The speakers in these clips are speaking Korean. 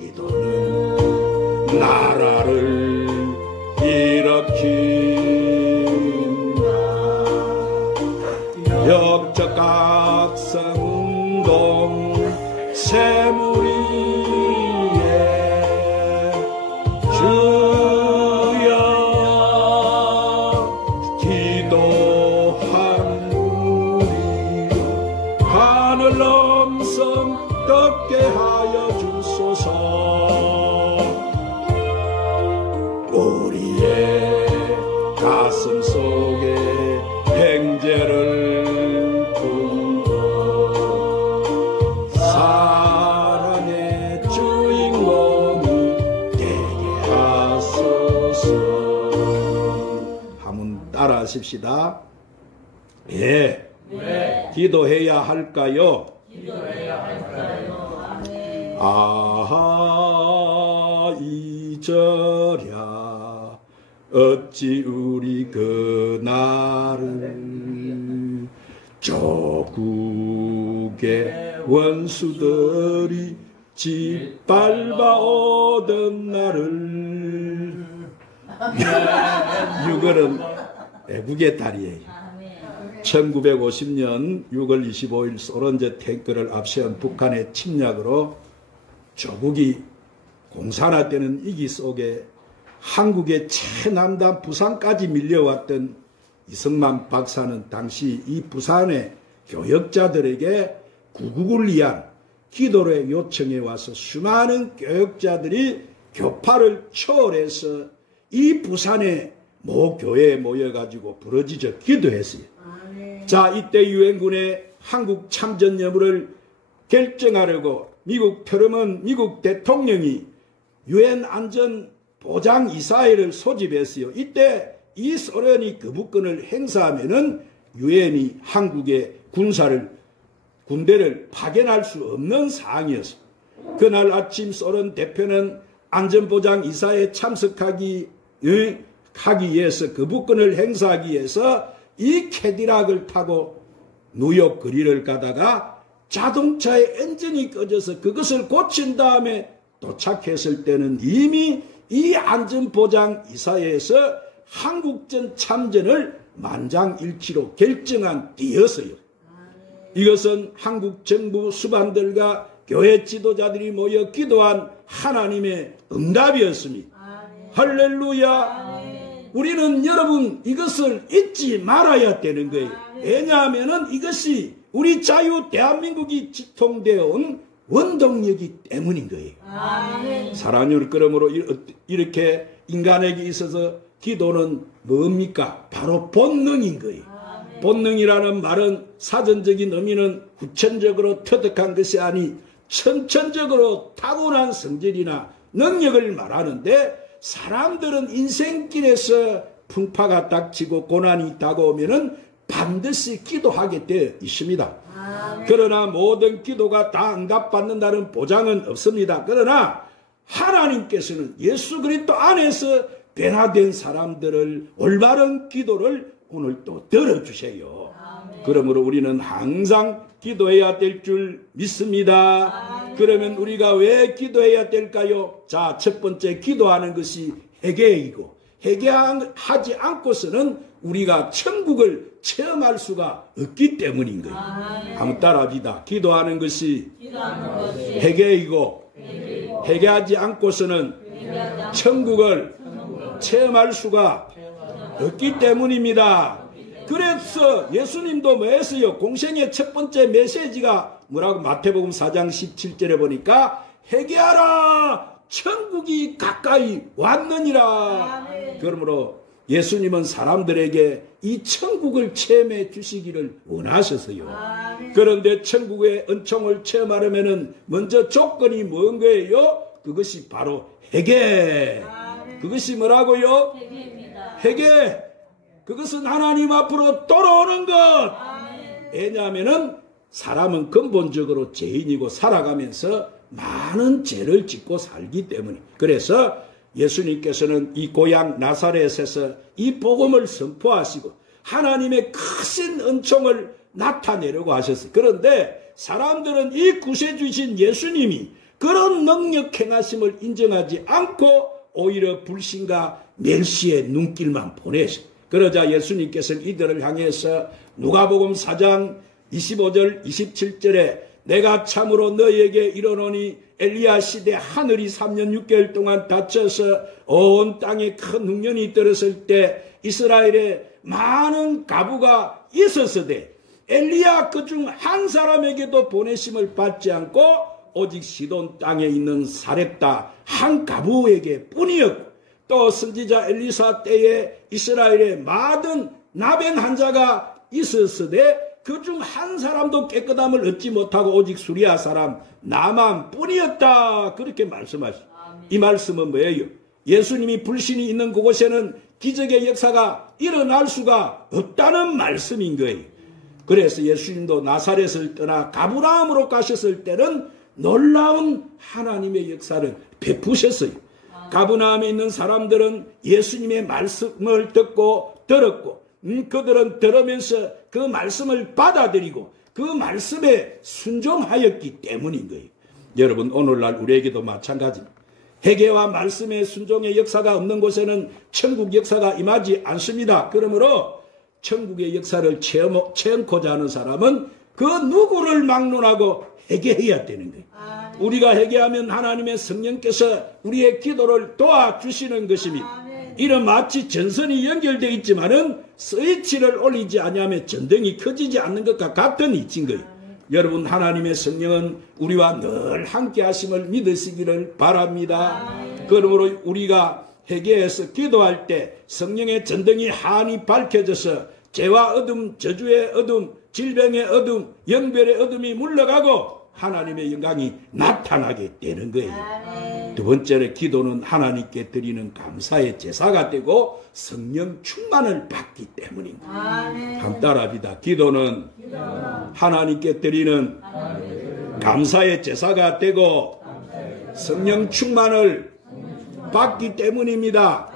기도는 나라를 일으킨다. 역적 각성운동 새무리에 주여 기도하는 우리 하늘 음성 듣게 하여 주소서. 우리의 가슴 속에 행제를 품어 사랑의 주인공이 되게 하소서. 한번 따라 하십시다. 예. 네. 기도해야 할까요? 기도해야 할까요? 아멘. 아하 이절야 어찌 우리 그날을 조국의 원수들이 짓밟아 오던 날을 유월은 애국의 달이에요. 1950년 6월 25일 소련제 탱크를 앞세운 북한의 침략으로 조국이 공산화되는 위기 속에 한국의 최남단 부산까지 밀려왔던 이승만 박사는 당시 이 부산의 교역자들에게 구국을 위한 기도를 요청해 와서 수많은 교역자들이 교파를 초월해서 이 부산의 모 교회에 모여가지고 부르짖어 기도했어요. 자, 이때 유엔군의 한국 참전 여부를 결정하려고 미국 트럼은 미국 대통령이 유엔 안전보장 이사회를 소집했어요. 이때 이 소련이 거부권을 행사하면은 유엔이 한국의 군대를 파견할 수 없는 상황이었어. 그날 아침 소련 대표는 안전보장 이사회에 참석하기 위해서 거부권을 행사하기 위해서 이 캐디락을 타고 뉴욕 거리를 가다가 자동차의 엔진이 꺼져서 그것을 고친 다음에 도착했을 때는 이미 이 안전보장 이사회에서 한국전 참전을 만장일치로 결정한 뒤였어요. 이것은 한국 정부 수반들과 교회 지도자들이 모여 기도한 하나님의 응답이었습니다. 할렐루야. 우리는 여러분 이것을 잊지 말아야 되는 거예요. 왜냐하면 이것이 우리 자유 대한민국이 지통되어 온 원동력이 때문인 거예요. 사랑하는 그러므로 이렇게 인간에게 있어서 기도는 뭡니까? 바로 본능인 거예요. 본능이라는 말은 사전적인 의미는 후천적으로 터득한 것이 아니 천천적으로 타고난 성질이나 능력을 말하는데, 사람들은 인생길에서 풍파가 닥치고 고난이 다가오면은 반드시 기도하게 되어 있습니다. 그러나 모든 기도가 다 응답받는다는 보장은 없습니다. 그러나 하나님께서는 예수 그리스도 안에서 변화된 사람들을 올바른 기도를 오늘 또 들어주세요. 그러므로 우리는 항상 기도해야 될 줄 믿습니다. 그러면 우리가 왜 기도해야 될까요? 자, 첫 번째, 기도하는 것이 회개이고, 회개하지 않고서는 우리가 천국을 체험할 수가 없기 때문인 거예요. 한번 따라합시다. 기도하는 것이 회개이고, 회개하지 않고서는 천국을 체험할 수가 없기 때문입니다. 그래서 예수님도 뭐 했어요? 공생의 첫 번째 메시지가 뭐라고? 마태복음 4장 17절에 보니까 회개하라, 천국이 가까이 왔느니라. 그러므로 예수님은 사람들에게 이 천국을 체험해 주시기를 원하셨어요. 그런데 천국의 은총을 체험하려면 먼저 조건이 뭔 거예요? 그것이 바로 회개. 그것이 뭐라고요? 회개. 그것은 하나님 앞으로 돌아오는 것. 왜냐하면 사람은 근본적으로 죄인이고 살아가면서 많은 죄를 짓고 살기 때문에. 그래서 예수님께서는 이 고향 나사렛에서 이 복음을 선포하시고 하나님의 크신 은총을 나타내려고 하셨어요. 그런데 사람들은 이 구세주신 예수님이 그런 능력 행하심을 인정하지 않고 오히려 불신과 멸시의 눈길만 보내시. 그러자 예수님께서는 이들을 향해서 누가복음 4장 25절 27절에 내가 참으로 너희에게 이르노니 엘리야 시대 하늘이 3년 6개월 동안 닫혀서 온 땅에 큰 흉년이 들었을 때 이스라엘에 많은 가부가 있었으되 엘리야 그중 한 사람에게도 보내심을 받지 않고 오직 시돈 땅에 있는 사렙다 한 가부에게 뿐이었고 또 선지자 엘리사 때에 이스라엘에 많은 나병 환자가 있었으되 그중 한 사람도 깨끗함을 얻지 못하고 오직 수리아 사람 나만 뿐이었다. 그렇게 말씀하시죠. 이 말씀은 뭐예요? 예수님이 불신이 있는 그곳에는 기적의 역사가 일어날 수가 없다는 말씀인 거예요. 그래서 예수님도 나사렛을 떠나 가브라움으로 가셨을 때는 놀라운 하나님의 역사를 베푸셨어요. 가브나움에 있는 사람들은 예수님의 말씀을 듣고 들었고 그들은 들으면서 그 말씀을 받아들이고 그 말씀에 순종하였기 때문인 거예요. 여러분 오늘날 우리에게도 마찬가지입니다. 회개와 말씀의 순종의 역사가 없는 곳에는 천국 역사가 임하지 않습니다. 그러므로 천국의 역사를 체험코자 하는 사람은 그 누구를 막론하고 회개해야 되는 거예요. 우리가 회개하면 하나님의 성령께서 우리의 기도를 도와주시는 것입니다. 이런 마치 전선이 연결되어 있지만은 스위치를 올리지 아니하면 전등이 켜지지 않는 것과 같은 이치인 거예요. 여러분 하나님의 성령은 우리와 늘 함께 하심을 믿으시기를 바랍니다. 그러므로 우리가 회개해서 기도할 때 성령의 전등이 환히 밝혀져서 죄와 어둠, 저주의 어둠, 질병의 어둠, 영별의 어둠이 물러가고 하나님의 영광이 나타나게 되는 거예요. 두 번째로 기도는 하나님께 드리는 감사의 제사가 되고 성령 충만을 받기 때문입니다. 한번 따라합니다. 기도는 하나님께 드리는 감사의 제사가 되고 성령 충만을 받기 때문입니다.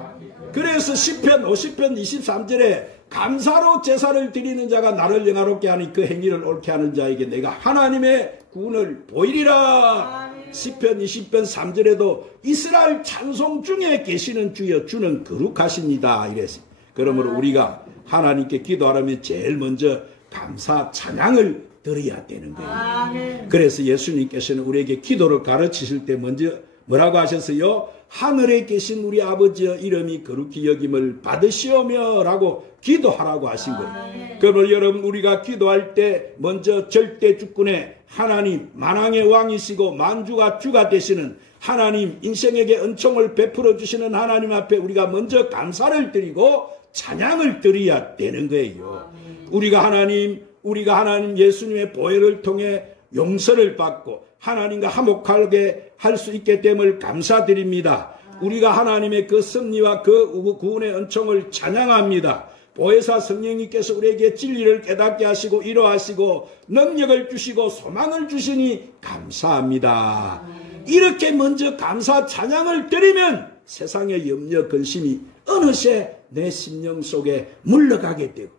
그래서 시편 50편 23절에 감사로 제사를 드리는 자가 나를 영화롭게 하니 그 행위를 옳게 하는 자에게 내가 하나님의 구원을 보이리라. 시편 20편 3절에도 이스라엘 찬송 중에 계시는 주여 주는 거룩하십니다. 이랬어요. 그러므로 우리가 하나님께 기도하려면 제일 먼저 감사 찬양을 드려야 되는 거예요. 그래서 예수님께서는 우리에게 기도를 가르치실 때 먼저 뭐라고 하셨어요? 하늘에 계신 우리 아버지의 이름이 거룩히 여김을 받으시오며 라고 기도하라고 하신 거예요. 그러면 여러분 우리가 기도할 때 먼저 절대 주권의 하나님 만왕의 왕이시고 만주가 주가 되시는 하나님 인생에게 은총을 베풀어 주시는 하나님 앞에 우리가 먼저 감사를 드리고 찬양을 드려야 되는 거예요. 우리가 하나님 예수님의 보혈을 통해 용서를 받고 하나님과 화목하게 할 수 있게 됨을 감사드립니다. 우리가 하나님의 그 섭리와 그 구원의 은총을 찬양합니다. 보혜사 성령님께서 우리에게 진리를 깨닫게 하시고 이로하시고 능력을 주시고 소망을 주시니 감사합니다. 이렇게 먼저 감사 찬양을 드리면 세상의 염려 근심이 어느새 내 심령 속에 물러가게 되고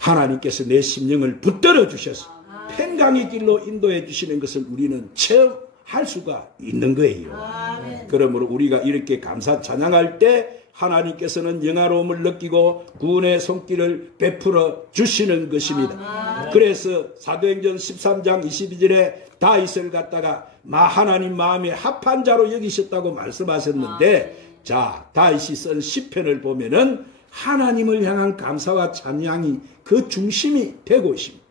하나님께서 내 심령을 붙들어 주셔서 평강의 길로 인도해 주시는 것을 우리는 체험할 수가 있는 거예요. 그러므로 우리가 이렇게 감사 찬양할 때 하나님께서는 영화로움을 느끼고 구원의 손길을 베풀어 주시는 것입니다. 그래서 사도행전 13장 22절에 다윗을 갖다가 하나님 마음에 합한 자로 여기셨다고 말씀하셨는데 자 다윗이 쓴 시편을 보면은 하나님을 향한 감사와 찬양이 그 중심이 되고 있습니다.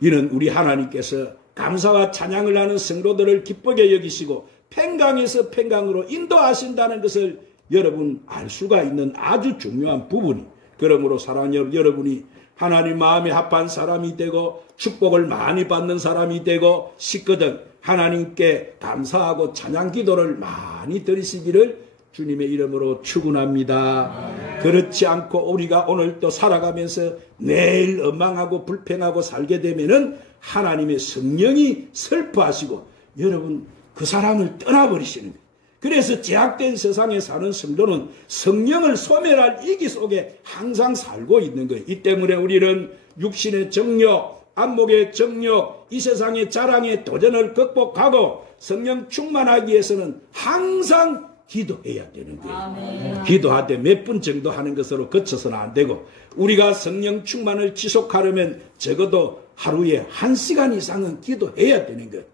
이는 우리 하나님께서 감사와 찬양을 하는 성도들을 기쁘게 여기시고 평강에서 평강으로 인도하신다는 것을 여러분 알 수가 있는 아주 중요한 부분이. 그러므로 사랑하는 여러분이 하나님 마음에 합한 사람이 되고 축복을 많이 받는 사람이 되고 싶거든 하나님께 감사하고 찬양 기도를 많이 드리시기를 주님의 이름으로 축원합니다. 그렇지 않고 우리가 오늘 또 살아가면서 매일 엉망하고 불평하고 살게 되면은 하나님의 성령이 슬퍼하시고 여러분 그 사람을 떠나버리시는 거예요. 그래서 제약된 세상에 사는 성도는 성령을 소멸할 이기 속에 항상 살고 있는 거예요. 이 때문에 우리는 육신의 정욕, 안목의 정욕, 이 세상의 자랑의 도전을 극복하고 성령 충만하기 위해서는 항상 기도해야 되는 거예요. 아멘. 기도할 때 몇 분 정도 하는 것으로 그쳐서는 안 되고, 우리가 성령 충만을 지속하려면 적어도 하루에 1시간 이상은 기도해야 되는 거예요.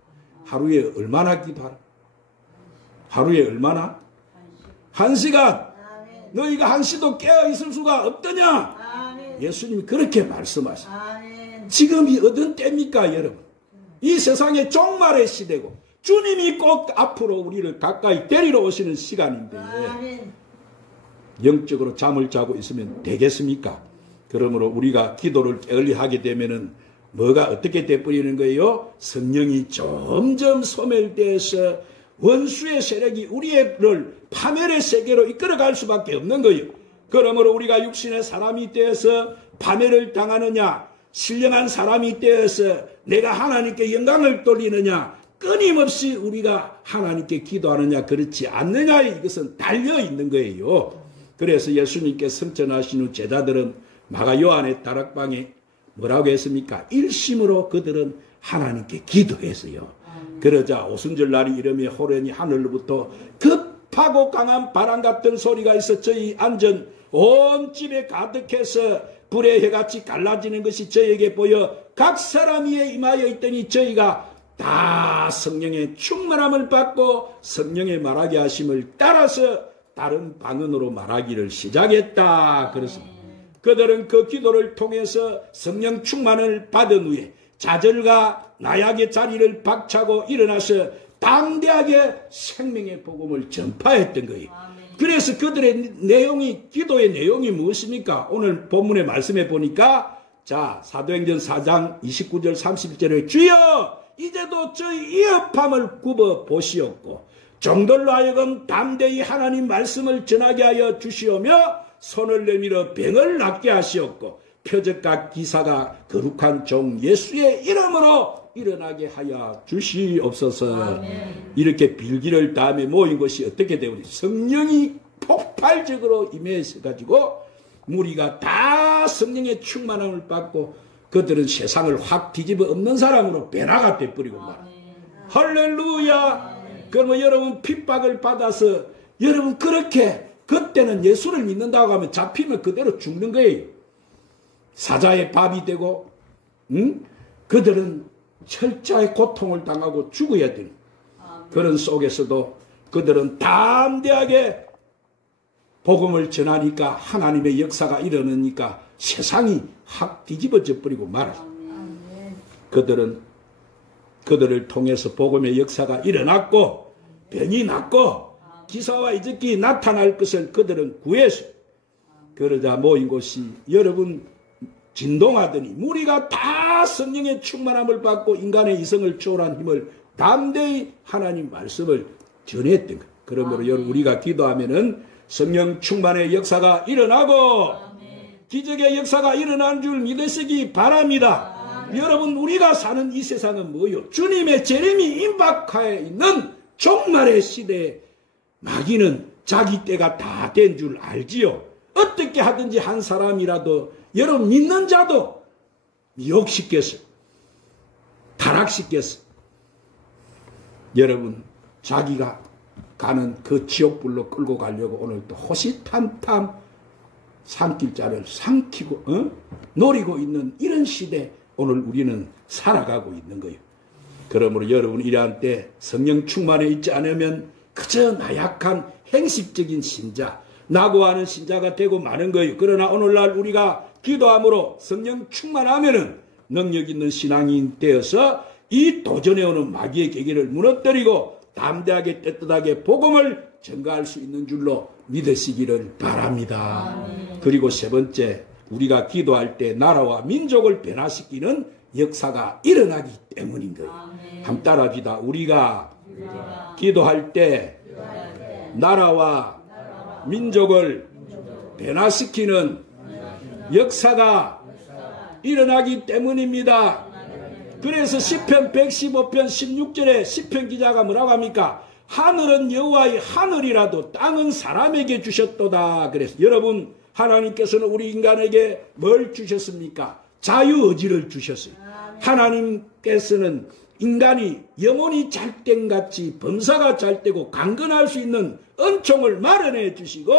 하루에 얼마나 기도하라? 하루에 얼마나? 1시간. 너희가 1시도 깨어있을 수가 없더냐? 예수님이 그렇게 말씀하십니다. 지금이 어떤 때입니까, 여러분? 이 세상의 종말의 시대고 주님이 꼭 앞으로 우리를 가까이 데리러 오시는 시간인데 영적으로 잠을 자고 있으면 되겠습니까? 그러므로 우리가 기도를 게을리하게 되면은 뭐가 어떻게 돼버리는 거예요? 성령이 점점 소멸돼서 원수의 세력이 우리를 파멸의 세계로 이끌어갈 수밖에 없는 거예요. 그러므로 우리가 육신의 사람이 되어서 파멸을 당하느냐, 신령한 사람이 되어서 내가 하나님께 영광을 돌리느냐, 끊임없이 우리가 하나님께 기도하느냐 그렇지 않느냐에 이것은 달려있는 거예요. 그래서 예수님께 성천하신 후 제자들은 마가 요한의 다락방에 뭐라고 했습니까? 일심으로 그들은 하나님께 기도했어요. 그러자 오순절 날이 이르며 호련히 하늘로부터 급하고 강한 바람 같은 소리가 있어 저희 앉은 온 집에 가득해서 불의 해같이 갈라지는 것이 저에게 보여 각 사람 위에 임하여 있더니 저희가 다 성령의 충만함을 받고 성령의 말하게 하심을 따라서 다른 방언으로 말하기를 시작했다. 그렇습니다. 그들은 그 기도를 통해서 성령 충만을 받은 후에 좌절과 나약의 자리를 박차고 일어나서 담대하게 생명의 복음을 전파했던 거예요. 그래서 그들의 내용이, 기도의 내용이 무엇입니까? 오늘 본문의 말씀에 보니까 자, 사도행전 4장 29절 31절에 주여 이제도 저희 이업함을 굽어 보시옵고 종들로 하여금 담대히 하나님 말씀을 전하게 하여 주시오며 손을 내밀어 병을 낫게 하시옵고 표적과 기사가 거룩한 종 예수의 이름으로 일어나게 하여 주시옵소서. 아멘. 이렇게 빌기를 다음에 모인 것이 어떻게 되오니 성령이 폭발적으로 임해서 무리가 다 성령의 충만함을 받고 그들은 세상을 확 뒤집어 엎는 사람으로 변화가 돼버리고 말이야. 할렐루야. 그러면 여러분 핍박을 받아서 여러분 그렇게 그때는 예수를 믿는다고 하면 잡히면 그대로 죽는 거예요. 사자의 밥이 되고 그들은 철저히 고통을 당하고 죽어야 되는 그런 속에서도 그들은 담대하게 복음을 전하니까 하나님의 역사가 일어나니까 세상이 확 뒤집어져 버리고 말았어. 그들을 통해서 복음의 역사가 일어났고 병이 낫고 기사와 이적이 나타날 것을 그들은 구했어. 그러자 모인 곳이 여러분 진동하더니 무리가 다 성령의 충만함을 받고 인간의 이성을 초월한 힘을 담대히 하나님 말씀을 전했던 것. 그러므로 여러분 우리가 기도하면은 성령 충만의 역사가 일어나고 기적의 역사가 일어나는 줄 믿으시기 바랍니다. 여러분 우리가 사는 이 세상은 뭐요? 주님의 재림이 임박하에 있는 종말의 시대에 마귀는 자기 때가 다 된 줄 알지요. 어떻게 하든지 한 사람이라도 여러분 믿는 자도 미혹시켰어. 타락시켰어. 여러분 자기가 가는 그 지옥불로 끌고 가려고 오늘 또 호시탐탐 산길자를 삼키고 노리고 있는 이런 시대 오늘 우리는 살아가고 있는 거예요. 그러므로 여러분 이러한 때 성령 충만에 있지 않으면 그저 나약한 행식적인 신자, 낙오하는 신자가 되고 마는 거예요. 그러나 오늘날 우리가 기도함으로 성령 충만하면은 능력 있는 신앙인 되어서 이 도전해오는 마귀의 계기를 무너뜨리고 담대하게 떳떳하게 복음을 전가할 수 있는 줄로 믿으시기를 바랍니다. 그리고 세 번째, 우리가 기도할 때 나라와 민족을 변화시키는 역사가 일어나기 때문인 거예요. 한번 따라합시다. 우리가 기도할 때 나라와 민족을 변화시키는 역사가 일어나기 때문입니다. 그래서 시편 115편 16절에 시편 기자가 뭐라고 합니까? 하늘은 여호와의 하늘이라도 땅은 사람에게 주셨도다. 그래서 여러분 하나님께서는 우리 인간에게 뭘 주셨습니까? 자유의지를 주셨어요. 하나님께서는 인간이 영혼이 잘된같이 범사가 잘되고 강건할 수 있는 은총을 마련해 주시고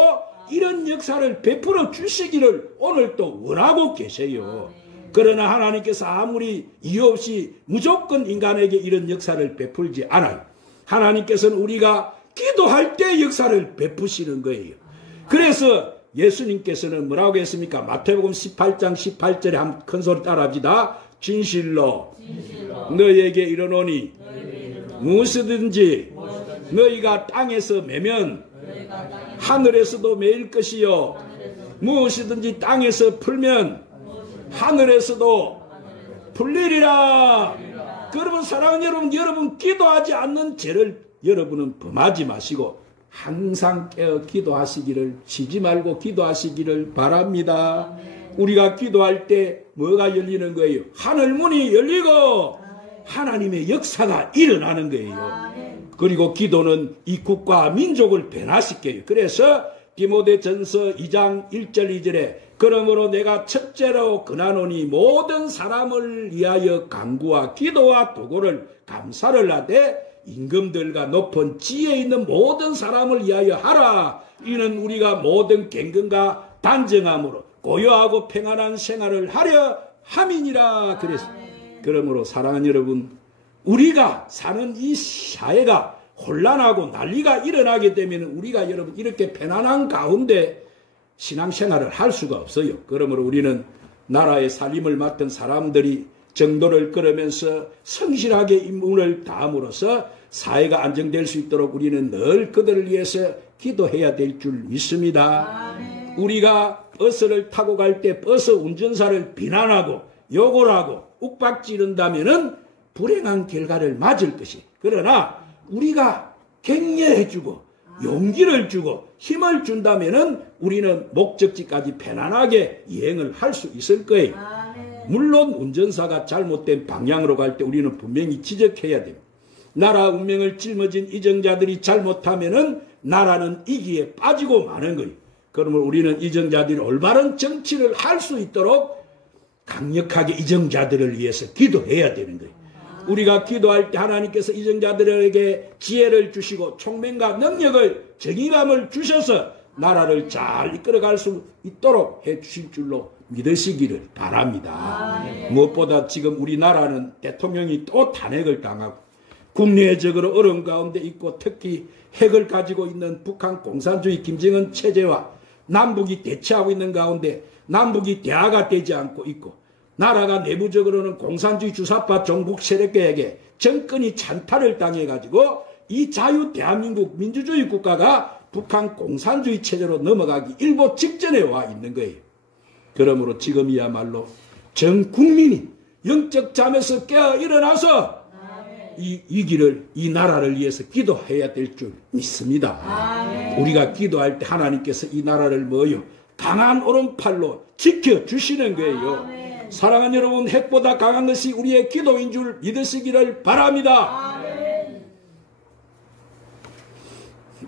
이런 역사를 베풀어 주시기를 오늘 또 원하고 계세요. 그러나 하나님께서 아무리 이유 없이 무조건 인간에게 이런 역사를 베풀지 않아요. 하나님께서는 우리가 기도할 때 역사를 베푸시는 거예요. 그래서 예수님께서는 뭐라고 했습니까? 마태복음 18장 18절에 한 큰 소리 따라합시다. 진실로 너희에게 이르노니 무엇이든지 너희가 땅에서 매면 하늘에서도 매일 것이요 무엇이든지 땅에서 풀면 하늘에서도 풀리리라. 그러면 사랑하는 여러분 기도하지 않는 죄를 여러분은 범하지 마시고 항상 깨어 기도하시기를 쉬지 말고 기도하시기를 바랍니다. 우리가 기도할 때 뭐가 열리는 거예요? 하늘문이 열리고 하나님의 역사가 일어나는 거예요. 그리고 기도는 이 국가 민족을 변화시켜요. 그래서 디모데전서 2장 1절 2절에 그러므로 내가 첫째로 권하노니 모든 사람을 위하여 간구와 기도와 도고를 감사를 하되 임금들과 높은 지혜 있는 모든 사람을 위하여 하라. 이는 우리가 모든 갱근과 단정함으로 고요하고 평안한 생활을 하려 함이니라. 그래서 그러므로 사랑하는 여러분, 우리가 사는 이 사회가 혼란하고 난리가 일어나게 되면 우리가 여러분 이렇게 편안한 가운데 신앙생활을 할 수가 없어요. 그러므로 우리는 나라의 살림을 맡은 사람들이 정도를 끌으면서 성실하게 임무를 다함으로써 사회가 안정될 수 있도록 우리는 늘 그들을 위해서 기도해야 될 줄 믿습니다. 우리가 버스를 타고 갈 때 버스 운전사를 비난하고 욕을 하고 욱박지른다면은 불행한 결과를 맞을 것이. 그러나 우리가 격려해주고 용기를 주고 힘을 준다면은 우리는 목적지까지 편안하게 여행을 할 수 있을 거예요. 물론 운전사가 잘못된 방향으로 갈 때 우리는 분명히 지적해야 됩니다. 나라 운명을 짊어진 이정자들이 잘못하면은 나라는 이기에 빠지고 마는 거예요. 그러면 우리는 이정자들이 올바른 정치를 할 수 있도록 강력하게 이정자들을 위해서 기도해야 되는 거예요. 우리가 기도할 때 하나님께서 이정자들에게 지혜를 주시고 총명과 능력을 정의감을 주셔서 나라를 잘 이끌어갈 수 있도록 해주실 줄로 믿으시기를 바랍니다. 무엇보다 지금 우리나라는 대통령이 또 탄핵을 당하고 국내적으로 어려운 가운데 있고 특히 핵을 가지고 있는 북한 공산주의 김정은 체제와 남북이 대치하고 있는 가운데 남북이 대화가 되지 않고 있고 나라가 내부적으로는 공산주의 주사파 종북 세력에게 정권이 찬탈을 당해가지고 이 자유 대한민국 민주주의 국가가 북한 공산주의 체제로 넘어가기 일보 직전에 와 있는 거예요. 그러므로 지금이야말로 전 국민이 영적 잠에서 깨어 일어나서 이 길을 이 나라를 위해서 기도해야 될 줄 믿습니다. 우리가 기도할 때 하나님께서 이 나라를 뭐요? 강한 오른팔로 지켜주시는 거예요. 사랑하는 여러분, 핵보다 강한 것이 우리의 기도인 줄 믿으시기를 바랍니다.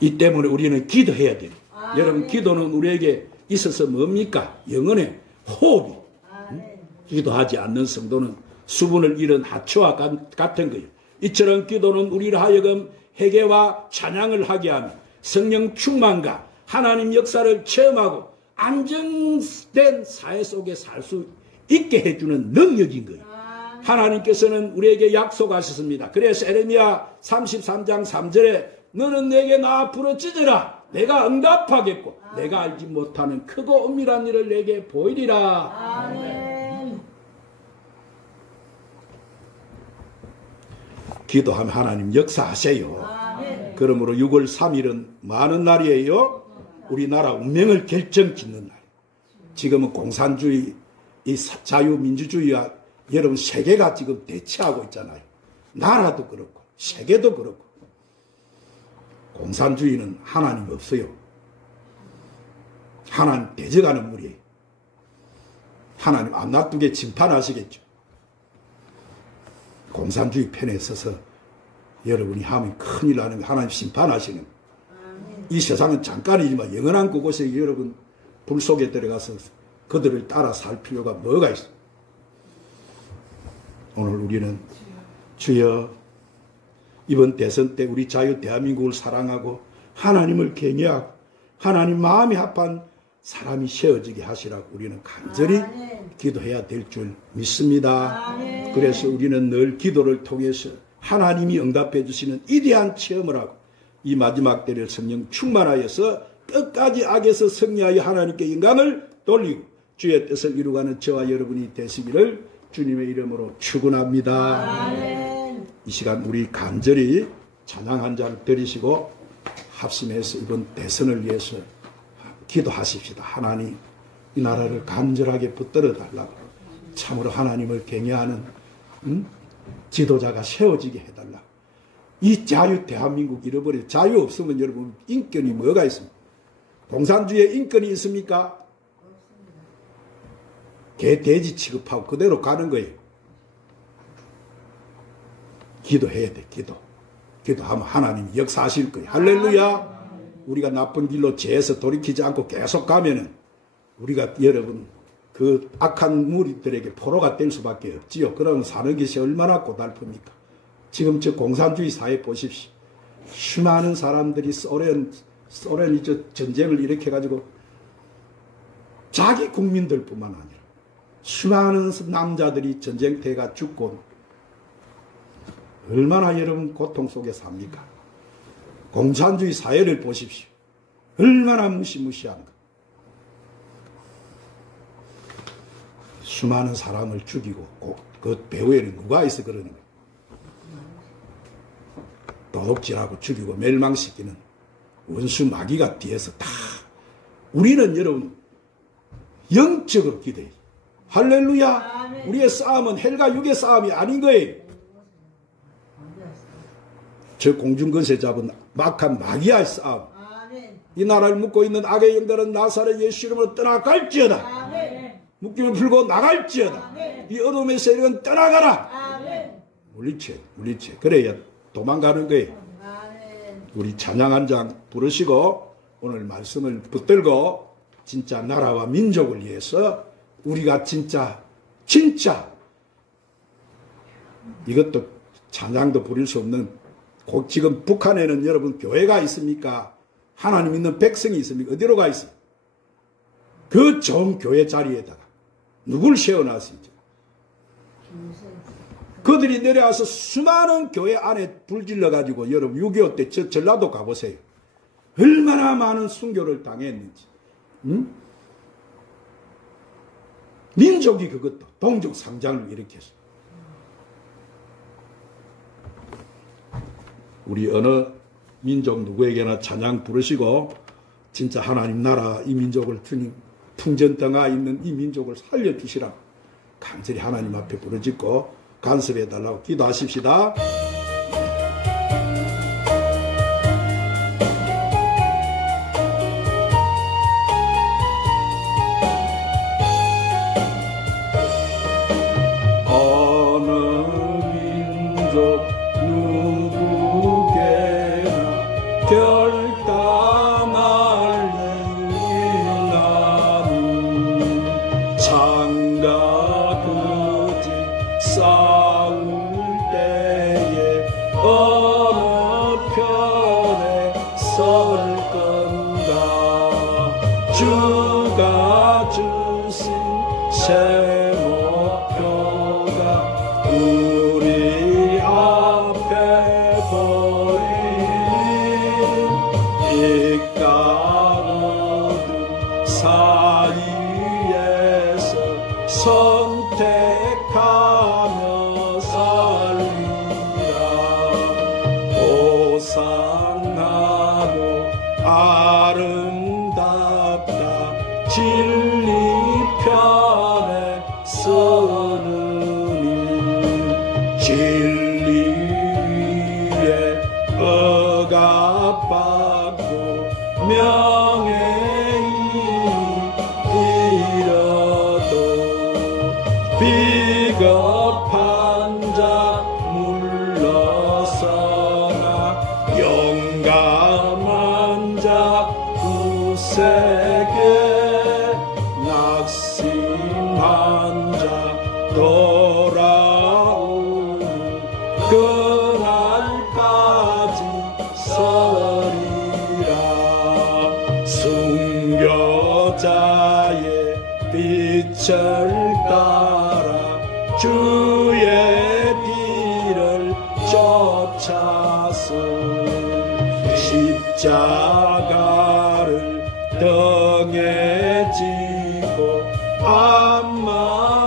이 때문에 우리는 기도해야 돼요. 여러분, 기도는 우리에게 있어서 뭡니까? 영혼의 호흡이. 기도하지 않는 성도는 수분을 잃은 하초와 같은 거예요. 이처럼 기도는 우리를 하여금 회개와 찬양을 하게 하며 성령 충만과 하나님 역사를 체험하고 안정된 사회 속에 살 수 있게 해주는 능력인 거예요. 하나님께서는 우리에게 약속하셨습니다. 그래서 에레미야 33장 3절에 너는 내게 나 부르짖으라. 내가 응답하겠고 내가 알지 못하는 크고 은밀한 일을 내게 보이리라. 아멘. 기도하면 하나님 역사하세요. 아멘. 그러므로 6월 3일은 많은 날이에요. 우리나라 운명을 결정짓는 날. 지금은 공산주의, 이 자유민주주의와 여러분 세계가 지금 대치하고 있잖아요. 나라도 그렇고 세계도 그렇고. 공산주의는 하나님 없어요. 하나님 대적하는 물이에요. 하나님 안 놔두게 심판하시겠죠. 공산주의 편에 서서 여러분이 하면 큰일 나는 거 하나님 심판하시는 거예요. 이 세상은 잠깐이지만 영원한 그곳에 여러분 불 속에 들어가서 그들을 따라 살 필요가 뭐가 있어요. 오늘 우리는 주여 이번 대선 때 우리 자유 대한민국을 사랑하고 하나님을 경외하고 하나님 마음이 합한 사람이 세워지게 하시라고 우리는 간절히 기도해야 될 줄 믿습니다. 그래서 우리는 늘 기도를 통해서 하나님이 응답해 주시는 위대한 체험을 하고 이 마지막 때를 성령 충만하여서 끝까지 악에서 승리하여 하나님께 영광을 돌리고 주의 뜻을 이루가는 저와 여러분이 되시기를 주님의 이름으로 축원합니다. 이 시간 우리 간절히 찬양 한 장 드리시고 합심해서 이번 대선을 위해서 기도하십시다. 하나님 이 나라를 간절하게 붙들어 달라고 참으로 하나님을 경외하는 지도자가 세워지게 해달라. 이 자유 대한민국 잃어버려. 자유 없으면 여러분 인권이 뭐가 있습니까? 공산주의에 인권이 있습니까? 개 돼지 취급하고 그대로 가는 거예요. 기도해야 돼. 기도하면 하나님이 역사하실 거예요. 할렐루야. 우리가 나쁜 길로 죄에서 돌이키지 않고 계속 가면은 우리가 여러분 그 악한 무리들에게 포로가 될 수밖에 없지요. 그러면 사는 것이 얼마나 고달픕니까? 지금 저 공산주의 사회 보십시오. 수많은 사람들이 소련이 전쟁을 일으켜가지고 자기 국민들뿐만 아니라 수많은 남자들이 전쟁터가 죽고 얼마나 여러분 고통 속에 삽니까? 공산주의 사회를 보십시오. 얼마나 무시무시한가. 수많은 사람을 죽이고 그 배후에는 누가 있어 그러는 거예요. 도둑질하고 죽이고 멸망시키는 원수 마귀가 뒤에서 다. 우리는 여러분 영적으로 기도해요. 할렐루야. 우리의 싸움은 헬과 육의 싸움이 아닌 거예요. 저 공중권세 잡은 막한 마귀와의 싸움. 이 나라를 묶고 있는 악의 영들은 나사렛 예수 이름으로 떠나갈지어다. 묶임을 풀고 나갈지어다. 이 어둠의 세력은 떠나가라. 물리쳐. 그래야 도망가는 거예요. 우리 찬양 한 장 부르시고 오늘 말씀을 붙들고 진짜 나라와 민족을 위해서 우리가 진짜 이것도 찬양도 부릴 수 없는 지금 북한에는 여러분 교회가 있습니까? 하나님 믿는 백성이 있습니까? 어디로 가 있어요? 그 좋은 교회 자리에다가 누굴 세워놨습니까? 그들이 내려와서 수많은 교회 안에 불질러가지고 여러분 6.25 때 전라도 가보세요. 얼마나 많은 순교를 당했는지. 민족이 그것도 동족 상장을 일으켰어. 우리 어느 민족 누구에게나 찬양 부르시고 진짜 하나님 나라 이 민족을 주님 풍전등화 있는 이 민족을 살려주시라 간절히 하나님 앞에 부르짖고 간섭해달라고 기도하십시다. 어느 민족 누구게나 결단할 일이나니 창과 거짓 싸울 때에 어느 편에 설 건가. 주가 주신 새 목표가 우리 앞에 보이니 이 가로등 사이에서 선택하며 살리라. 호산나도 아름답다 진리 편에 서느니 진리 위에 억압받고 명예히 잃어도 비겁한 자 물러서나 용감한 자 구세게 낙심한 자 돌아오리라. 빛을 따라 주의 뒤를 쫓아서 십자가를 등에 지고 암만